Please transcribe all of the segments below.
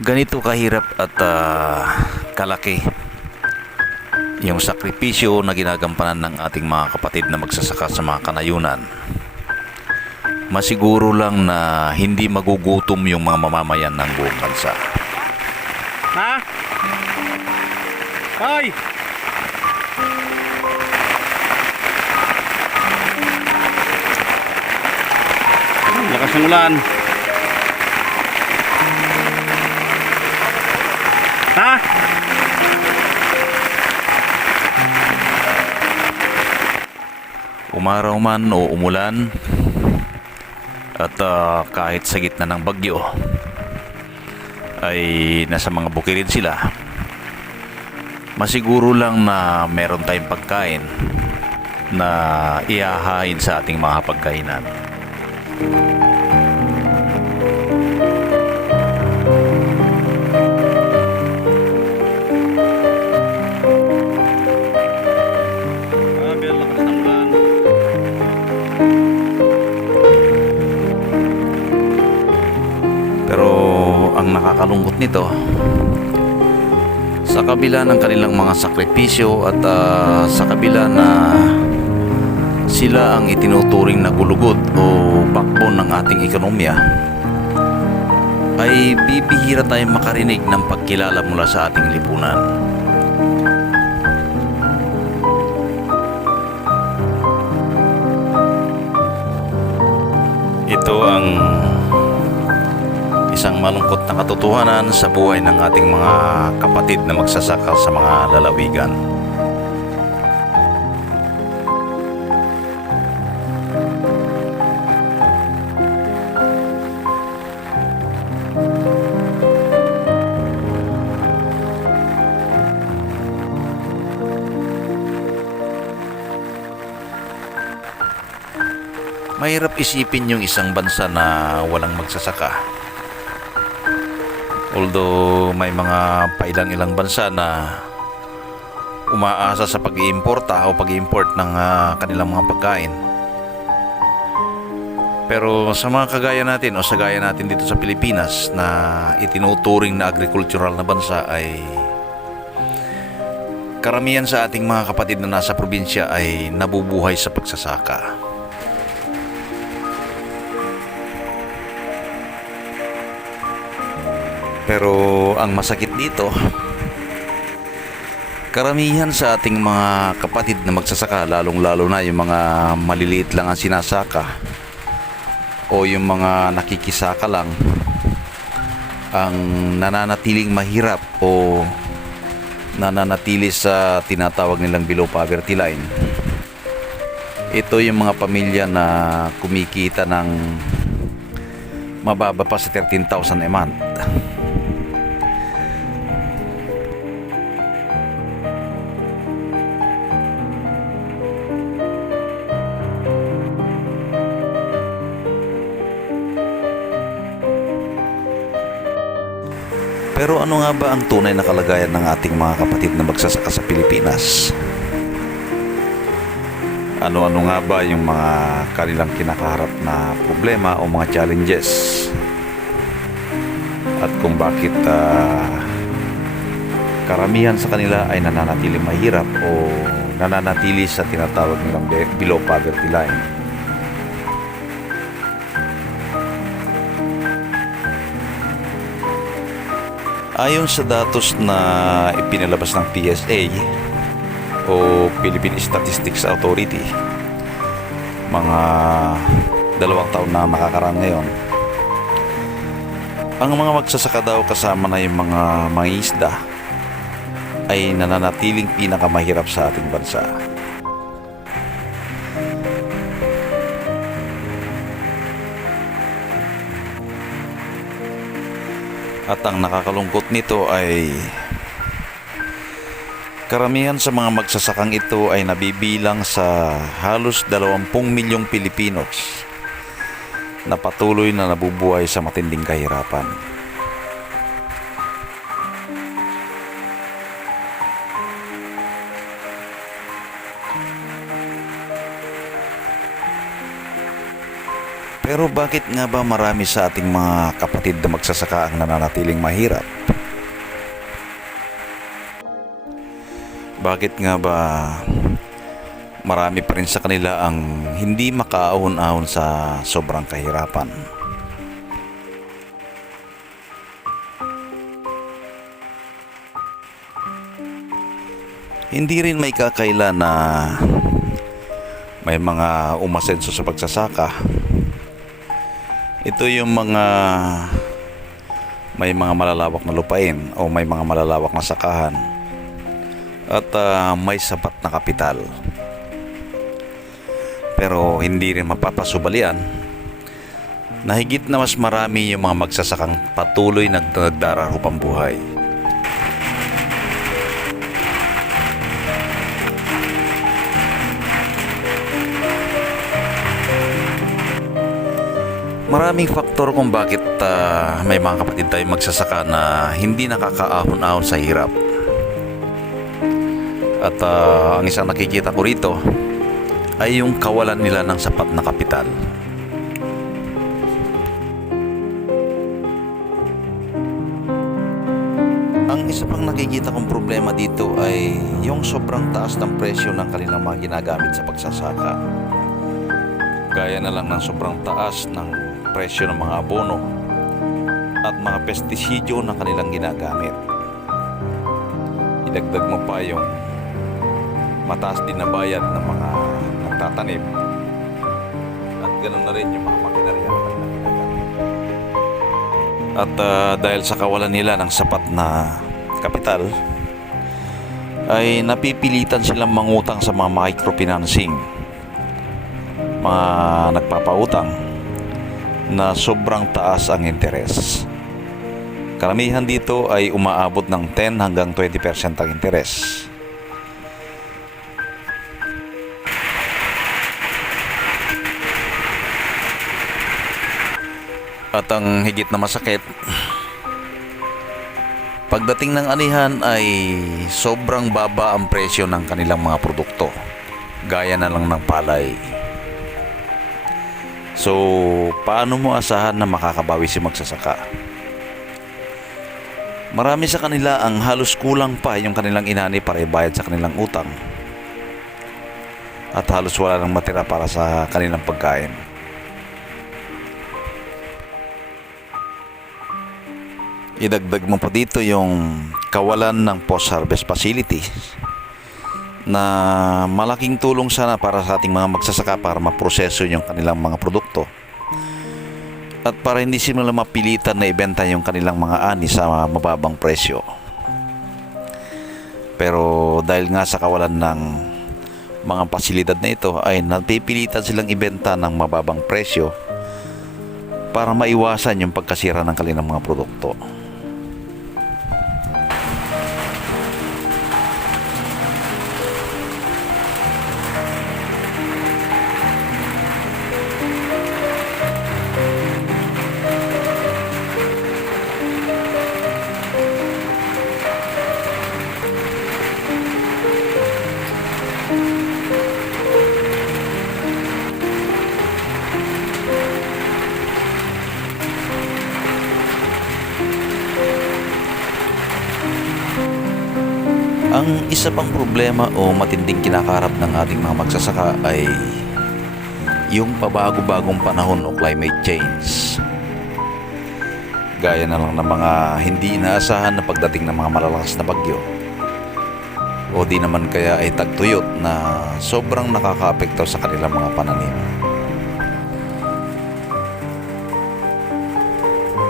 ganito kahirap at ah, kalaki yung sakripisyo na ginagampanan ng ating mga kapatid na magsasaka sa mga kanayunan. Masiguro lang na hindi magugutom yung mga mamamayan ng buong bansa. Ha? Hoy! Lakas ng ulan. Ha? Umaraw man o umulan at ah, kahit sa gitna ng bagyo ay nasa mga bukidin sila masiguro lang na meron tayong pagkain na iahain sa ating mga pagkainan. Ang nakakalungkot nito, sa kabila ng kanilang mga sakripisyo at ah, sa kabila na sila ang itinuturing na gulugod o backbone ng ating ekonomiya, ay bibihira tayong makarinig ng pagkilala mula sa ating lipunan. Ito ang isang malungkot na katotohanan sa buhay ng ating mga kapatid na magsasaka sa mga lalawigan. Mahirap isipin yung isang bansa na walang magsasaka. Although may mga pailang-ilang bansa na umaasa sa pag-iimporta o pag-import ng ah, kanilang mga pagkain. Pero sa mga kagaya natin o sa gaya natin dito sa Pilipinas na itinuturing na agricultural na bansa ay karamihan sa ating mga kapatid na nasa probinsya ay nabubuhay sa pagsasaka. Pero ang masakit dito, karamihan sa ating mga kapatid na magsasaka, lalong-lalo na yung mga maliliit lang ang sinasaka o yung mga nakikisaka lang ang nananatiling mahirap o nananatili sa tinatawag nilang below poverty line. Ito yung mga pamilya na kumikita ng mababa pa sa 13,000 a month. Pero ano nga ba ang tunay na kalagayan ng ating mga kapatid na magsasaka sa Pilipinas? Ano-ano nga ba yung mga kanilang kinakaharap na problema o mga challenges? At kung bakit ah, karamihan sa kanila ay nananatiling mahirap o nananatili sa tinatawag nilang be- below poverty line? Ayon sa datos na ipinalabas ng PSA o Philippine Statistics Authority, mga dalawang taon na nakakaraan ngayon, ang mga magsasaka daw kasama na yung mga mangisda ay nananatiling pinakamahirap sa ating bansa. At ang nakakalungkot nito ay karamihan sa mga magsasakang ito ay nabibilang sa halos 20 milyong Pilipinos na patuloy na nabubuhay sa matinding kahirapan. Pero bakit nga ba marami sa ating mga kapatid na magsasaka ang nananatiling mahirap? Bakit nga ba marami pa rin sa kanila ang hindi makaahon-ahon sa sobrang kahirapan? Hindi rin may kakaila na may mga umasenso sa pagsasaka. Ito yung mga may mga malalawak na lupain o may mga malalawak na sakahan at ah, may sapat na kapital. Pero hindi rin mapapasubalian na higit na mas marami yung mga magsasakang patuloy nagdararo pang buhay. Maraming faktor kung bakit ah, may mga kapatid tayo magsasaka na hindi nakakaahon-ahon sa hirap. At ah, ang isang nakikita ko rito ay yung kawalan nila ng sapat na kapital. Ang isa pang nakikita kong problema dito ay yung sobrang taas ng presyo ng kanilang mga ginagamit sa pagsasaka. Gaya na lang ng sobrang taas ng presyo ng mga abono at mga pestisidyo na kanilang ginagamit. Idagdag mo pa yung mataas din na bayad ng mga nagtatanim at ganoon na rin yung mga makinarya na ginagamit. At ah, dahil sa kawalan nila ng sapat na kapital, ay napipilitan silang mangutang sa mga microfinancing mga nagpapautang na sobrang taas ang interes. Karamihan dito ay umaabot ng 10 hanggang 20% ang interes. At ang higit na masakit, pagdating ng anihan ay sobrang baba ang presyo ng kanilang mga produkto. Gaya na lang ng palay. So, paano mo asahan na makakabawi si magsasaka? Marami sa kanila ang halos kulang pa yung kanilang inani para ibayad sa kanilang utang. At halos wala nang matira para sa kanilang pagkain. Idagdag mo pa dito yung kawalan ng post-harvest facility na malaking tulong sana para sa ating mga magsasaka para maproseso yung kanilang mga produkto at para hindi sila mapilitan na ibenta yung kanilang mga ani sa mababang presyo. Pero dahil nga sa kawalan ng mga pasilidad na ito ay napipilitan silang ibenta ng mababang presyo para maiwasan yung pagkasira ng kanilang mga produkto. Ang isa pang problema o matinding kinakarap ng ating mga magsasaka ay yung pabago-bagong panahon o climate change. Gaya na lang ng mga hindi inaasahan na pagdating ng mga malalakas na bagyo. O di naman kaya ay tagtuyot na sobrang nakakaapekto sa kanilang mga pananim.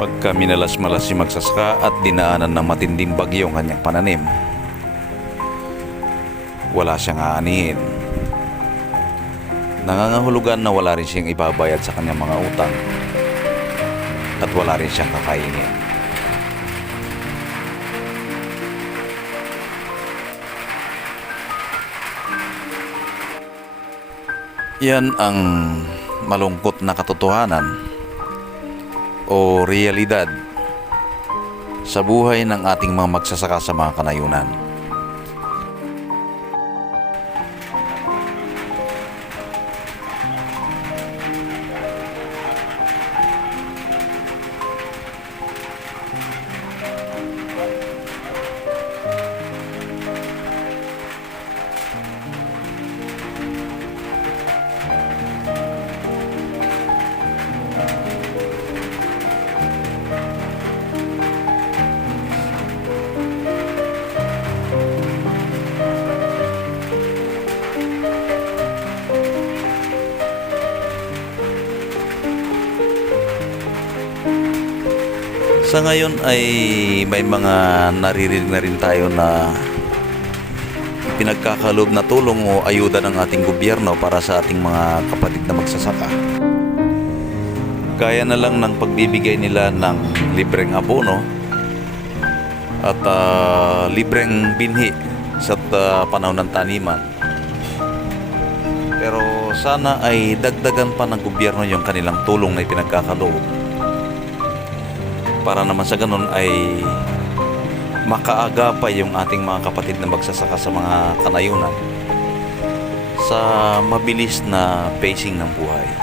Pagka minalas-malas si magsasaka at dinaanan ng matinding bagyo ang kanyang pananim, wala siyang aanihin. Nangangahulugan na wala rin siyang ibabayad sa kanyang mga utang at wala rin siyang kakainin. Yan ang malungkot na katotohanan o realidad sa buhay ng ating mga magsasaka sa mga kanayunan. Sa ngayon ay may mga naririnig na rin tayo na pinagkakalob na tulong o ayuda ng ating gobyerno para sa ating mga kapatid na magsasaka. Gaya na lang ng pagbibigay nila ng libreng abono at ah, libreng binhi sa ah, panahon ng taniman. Pero sana ay dagdagan pa ng gobyerno yung kanilang tulong na ipinagkakaloob. Para naman sa ganun ay makaaga pa yung ating mga kapatid na magsasaka sa mga kanayunan sa mabilis na pacing ng buhay.